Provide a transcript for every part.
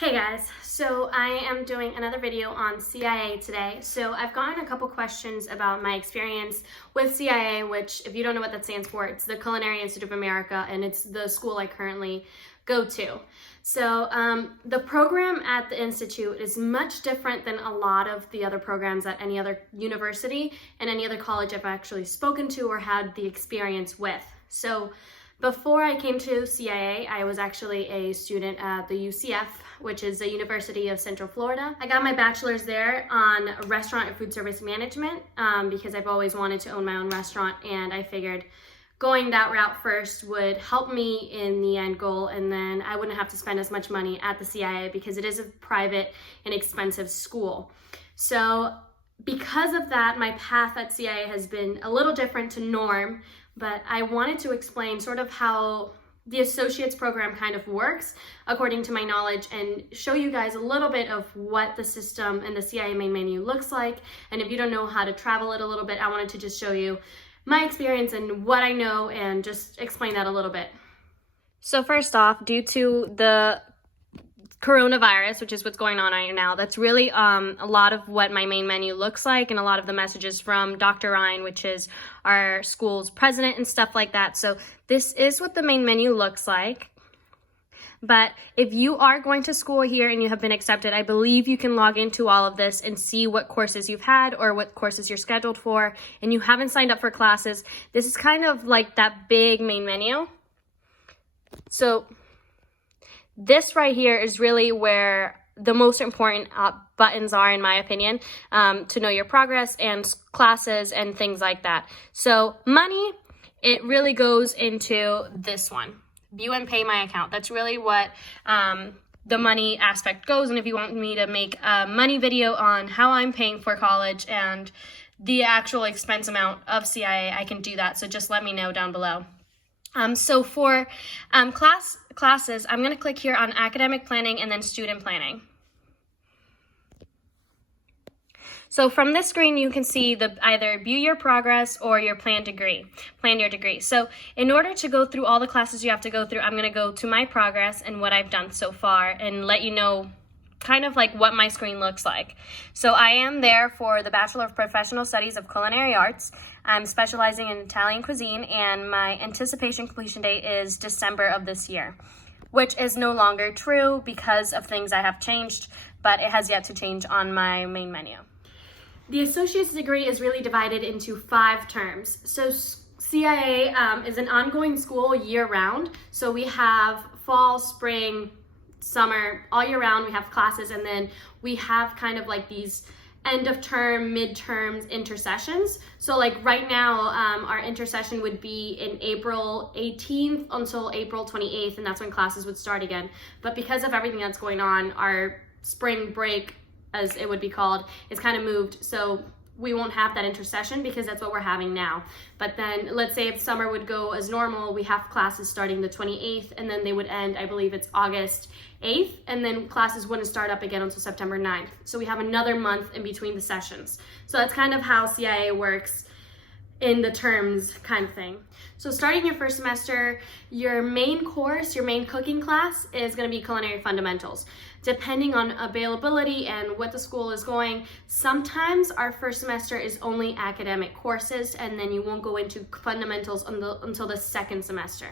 Hey guys, so I am doing another video on CIA today. So I've gotten a couple questions about my experience with CIA, which if you don't know what that stands for, it's the Culinary Institute of America, and it's the school I currently go to. So the program at the Institute is much different than a lot of the other programs at any other university and any other college I've actually spoken to or had the experience with. So before I came to CIA, I was actually a student at the UCF, which is the University of Central Florida. I got my bachelor's there on restaurant and food service management because I've always wanted to own my own restaurant, and I figured going that route first would help me in the end goal, and then I wouldn't have to spend as much money at the CIA because it is a private and expensive school. So because of that, my path at CIA has been a little different to norm, but I wanted to explain sort of how the associates program kind of works according to my knowledge and show you guys a little bit of what the system and the CIA main menu looks like. And if you don't know how to travel it a little bit, I wanted to just show you my experience and what I know and just explain that a little bit. So first off, due to the coronavirus, which is what's going on right now, that's really a lot of what my main menu looks like and a lot of the messages from Dr. Ryan, which is our school's president and stuff like that. So this is what the main menu looks like. But if you are going to school here and you have been accepted, I believe you can log into all of this and see what courses you've had or what courses you're scheduled for, and you haven't signed up for classes. This is kind of like that big main menu. So this right here is really where the most important buttons are, in my opinion, to know your progress and classes and things like that. So money, it really goes into this one, view and pay my account. That's really what the money aspect goes. And if you want me to make a money video on how I'm paying for college and the actual expense amount of CIA, I can do that. So just let me know down below. So for classes, I'm going to click here on academic planning and then student planning. So from this screen, you can see either view your progress or your plan your degree. So in order to go through all the classes you have to go through, I'm going to go to my progress and what I've done so far and let you know kind of like what my screen looks like. So I am there for the Bachelor of Professional Studies of Culinary Arts. I'm specializing in Italian cuisine, and my anticipation completion date is December of this year, which is no longer true because of things I have changed, but it has yet to change on my main menu. The associate's degree is really divided into 5 terms. So CIA is an ongoing school year-round. So we have fall, spring, summer, all year round. We have classes, and then we have kind of like these end of term, midterms, intersessions. So like right now, our intersession would be in April 18th until April 28th, and that's when classes would start again. But because of everything that's going on, our spring break, as it would be called, is kind of moved. So we won't have that intersession because that's what we're having now. But then let's say if summer would go as normal, we have classes starting the 28th, and then they would end, I believe it's August 8th, and then classes wouldn't start up again until September 9th. So we have another month in between the sessions. So that's kind of how CIA works in the terms kind of thing. So starting your first semester, your main course, your main cooking class is going to be Culinary Fundamentals. Depending on availability and what the school is going, sometimes our first semester is only academic courses, and then you won't go into fundamentals until the second semester.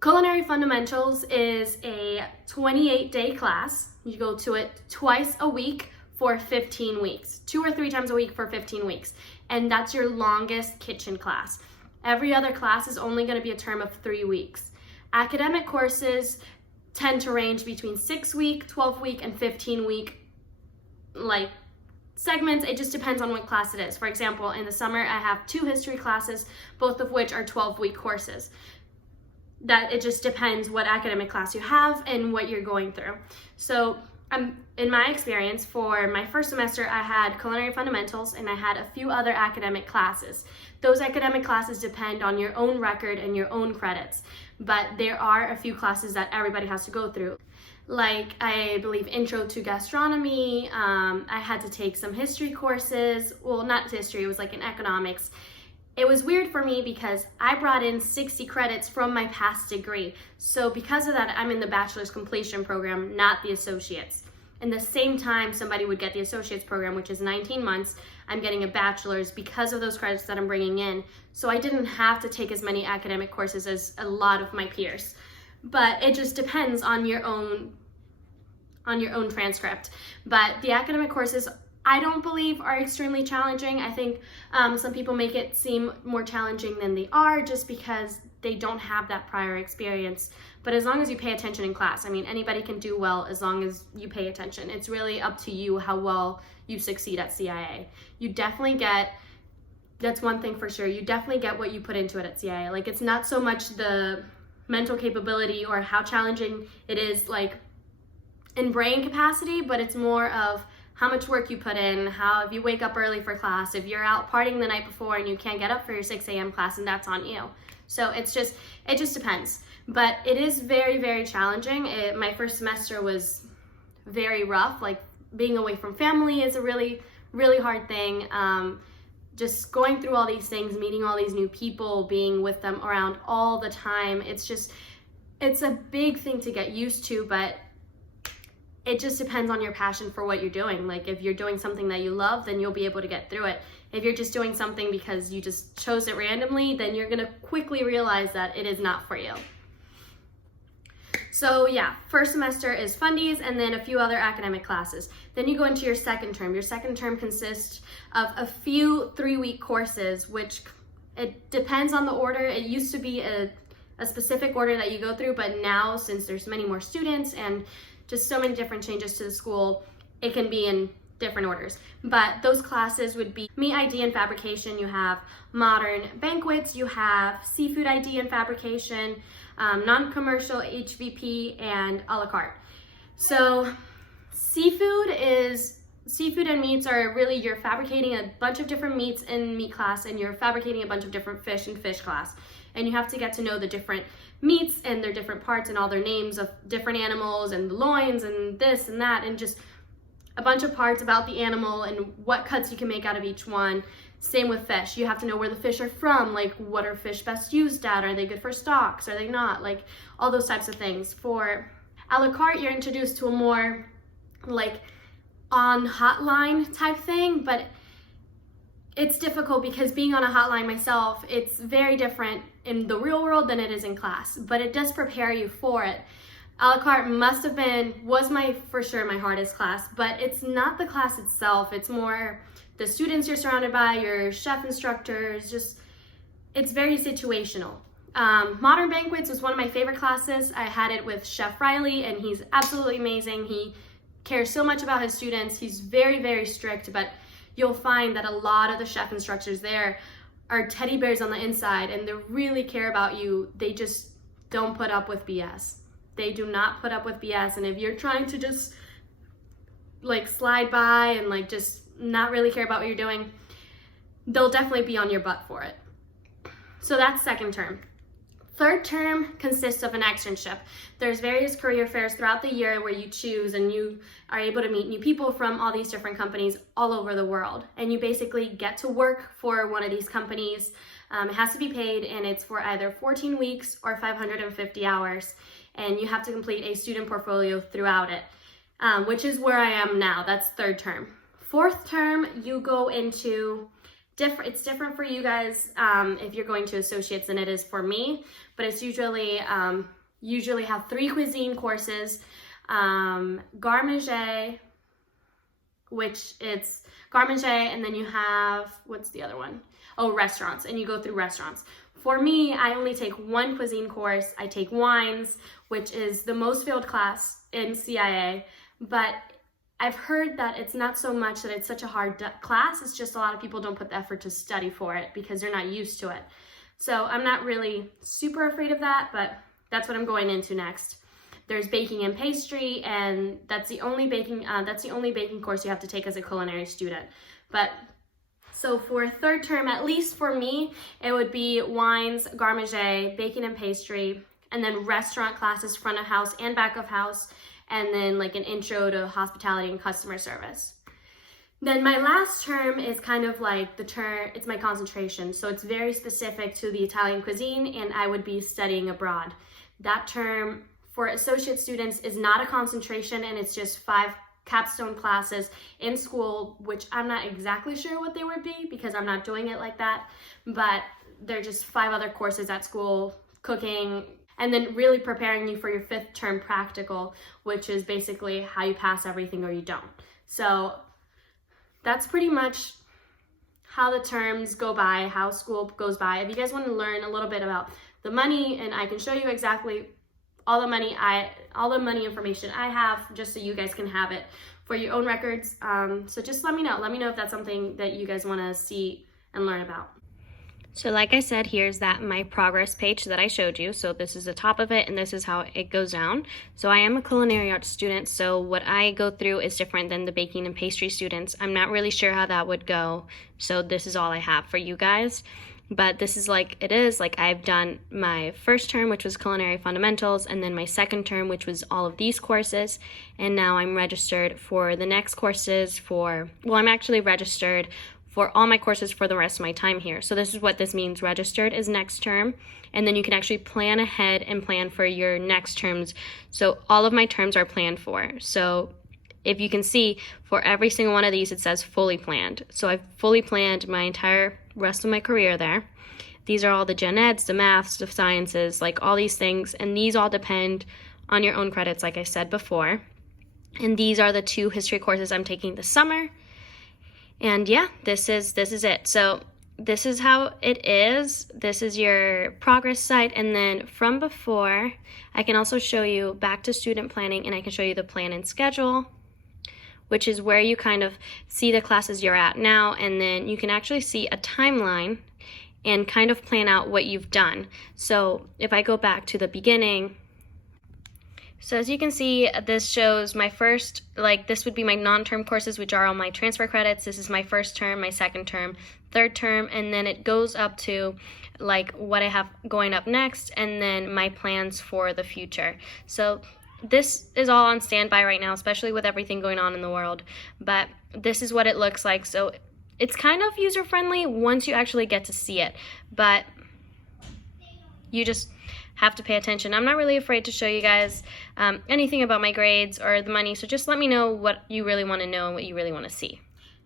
Culinary Fundamentals is a 28-day class. You go to it twice a week for 15 weeks, 2 or 3 times a week for 15 weeks. And that's your longest kitchen class. Every other class is only going to be a term of 3 weeks. Academic courses tend to range between 6-week, 12-week, and 15-week segments. It just depends on what class it is. For example, in the summer, I have 2 history classes, both of which are 12-week courses. That it just depends what academic class you have and what you're going through. So in my experience, for my first semester, I had Culinary Fundamentals and I had a few other academic classes. Those academic classes depend on your own record and your own credits, but there are a few classes that everybody has to go through. Like, I believe Intro to Gastronomy, I had to take some history courses. Well, not history, it was like in economics. it was weird for me because I brought in 60 credits from my past degree. So because of that, I'm in the bachelor's completion program, not the associates. In the same time somebody would get the associates program, which is 19 months, I'm getting a bachelor's because of those credits that I'm bringing in. So I didn't have to take as many academic courses as a lot of my peers. But it just depends on your own transcript. But the academic courses, I don't believe are extremely challenging. I think some people make it seem more challenging than they are just because they don't have that prior experience. But as long as you pay attention in class, I mean, anybody can do well as long as you pay attention. It's really up to you how well you succeed at CIA. You definitely get, that's one thing for sure, you definitely get what you put into it at CIA. Like, it's not so much the mental capability or how challenging it is, like, in brain capacity, but it's more of how much work you put in, how if you wake up early for class, if you're out partying the night before and you can't get up for your 6 a.m. class, and that's on you. So it just depends. But it is very, very challenging. My first semester was very rough. Like, being away from family is a really, really hard thing. Just going through all these things, meeting all these new people, being with them around all the time. It's a big thing to get used to, but it just depends on your passion for what you're doing. Like, if you're doing something that you love, then you'll be able to get through it. If you're just doing something because you just chose it randomly, then you're gonna quickly realize that it is not for you. So yeah, first semester is fundies and then a few other academic classes. Then you go into your second term. Your second term consists of a few 3-week courses, which it depends on the order. It used to be a specific order that you go through, but now since there's many more students and just so many different changes to the school, it can be in different orders. But those classes would be meat ID and fabrication, you have modern banquets, you have seafood ID and fabrication, non-commercial HVP, and a la carte. So seafood and meats are really, you're fabricating a bunch of different meats in meat class and you're fabricating a bunch of different fish in fish class. And you have to get to know the different meats and their different parts and all their names of different animals and the loins and this and that and just a bunch of parts about the animal and what cuts you can make out of each one. Same with fish. You have to know where the fish are from, like what are fish best used at? Are they good for stocks? Are they not? Like all those types of things. For a la carte, you're introduced to a more like on hotline type thing, but it's difficult because being on a hotline myself, it's very different in the real world than it is in class, but it does prepare you for it. A la carte was for sure my hardest class, but it's not the class itself. It's more the students you're surrounded by, your chef instructors, it's very situational. Modern Banquets was one of my favorite classes. I had it with Chef Riley and he's absolutely amazing. He cares so much about his students. He's very, very strict, but you'll find that a lot of the chef instructors there are teddy bears on the inside and they really care about you. They just don't put up with BS. They do not put up with BS, and if you're trying to just like slide by and like just not really care about what you're doing, they'll definitely be on your butt for it. So that's second term. Third term consists of an externship. There's various career fairs throughout the year where you choose and you are able to meet new people from all these different companies all over the world. And you basically get to work for one of these companies. It has to be paid and it's for either 14 weeks or 550 hours. And you have to complete a student portfolio throughout it, which is where I am now. That's third term. Fourth term, you go into it's different for you guys if you're going to associates than it is for me, but it's usually have 3 cuisine courses, garde manger, which it's garde manger, and then you have, what's the other one? Oh, restaurants, and you go through restaurants. For me, I only take 1 cuisine course. I take wines, which is the most failed class in CIA, but I've heard that it's not so much that it's such a hard class, it's just a lot of people don't put the effort to study for it because they're not used to it. So I'm not really super afraid of that, but that's what I'm going into next. There's baking and pastry, and that's the only baking course you have to take as a culinary student. But so for third term, at least for me, it would be wines, garde manger, baking and pastry, and then restaurant classes, front of house and back of house, and then like an intro to hospitality and customer service. Then my last term is kind of like it's my concentration. So it's very specific to the Italian cuisine, and I would be studying abroad. That term for associate students is not a concentration, and it's just 5 capstone classes in school, which I'm not exactly sure what they would be because I'm not doing it like that, but they're just 5 other courses at school, cooking, and then really preparing you for your 5th term practical, which is basically how you pass everything or you don't. So that's pretty much how the terms go by, how school goes by. If you guys want to learn a little bit about the money, and I can show you exactly all the money information I have, just so you guys can have it for your own records. So just let me know. Let me know if that's something that you guys want to see and learn about. So like I said, here's my progress page that I showed you. So this is the top of it, and this is how it goes down. So I am a culinary arts student, so what I go through is different than the baking and pastry students. I'm not really sure how that would go, so this is all I have for you guys. But this is I've done my first term, which was culinary fundamentals, and then my second term, which was all of these courses, and now I'm registered for the next courses I'm actually registered for all my courses for the rest of my time here. So this is what this means. Registered is next term, and then you can actually plan ahead and plan for your next terms. So all of my terms are planned for. So if you can see, for every single one of these, it says fully planned. So I've fully planned my entire rest of my career there. These are all the gen eds, the maths, the sciences, like all these things, and these all depend on your own credits, like I said before. And these are the 2 history courses I'm taking this summer. And yeah, this is it. So this is how it is. This is your progress site. And then from before, I can also show you back to student planning, and I can show you the plan and schedule, which is where you kind of see the classes you're at now, and then you can actually see a timeline and kind of plan out what you've done. So if I go back to the beginning, so as you can see, this shows my first, this would be my non-term courses, which are all my transfer credits. This is my first term, my second term, third term, and then it goes up to what I have going up next, and then my plans for the future. So this is all on standby right now, especially with everything going on in the world, but this is what it looks like. So it's kind of user-friendly once you actually get to see it, but you just have to pay attention. I'm not really afraid to show you guys anything about my grades or the money, so just let me know what you really want to know and what you really want to see.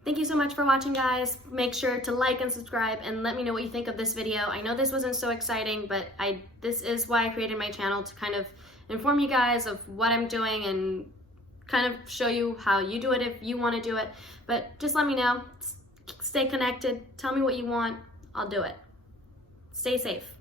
Thank you so much for watching, guys. Make sure to like and subscribe, and let me know what you think of this video. I know this wasn't so exciting, but this is why I created my channel, to kind of inform you guys of what I'm doing and kind of show you how you do it if you want to do it. But just let me know. Stay connected. Tell me what you want. I'll do it. Stay safe.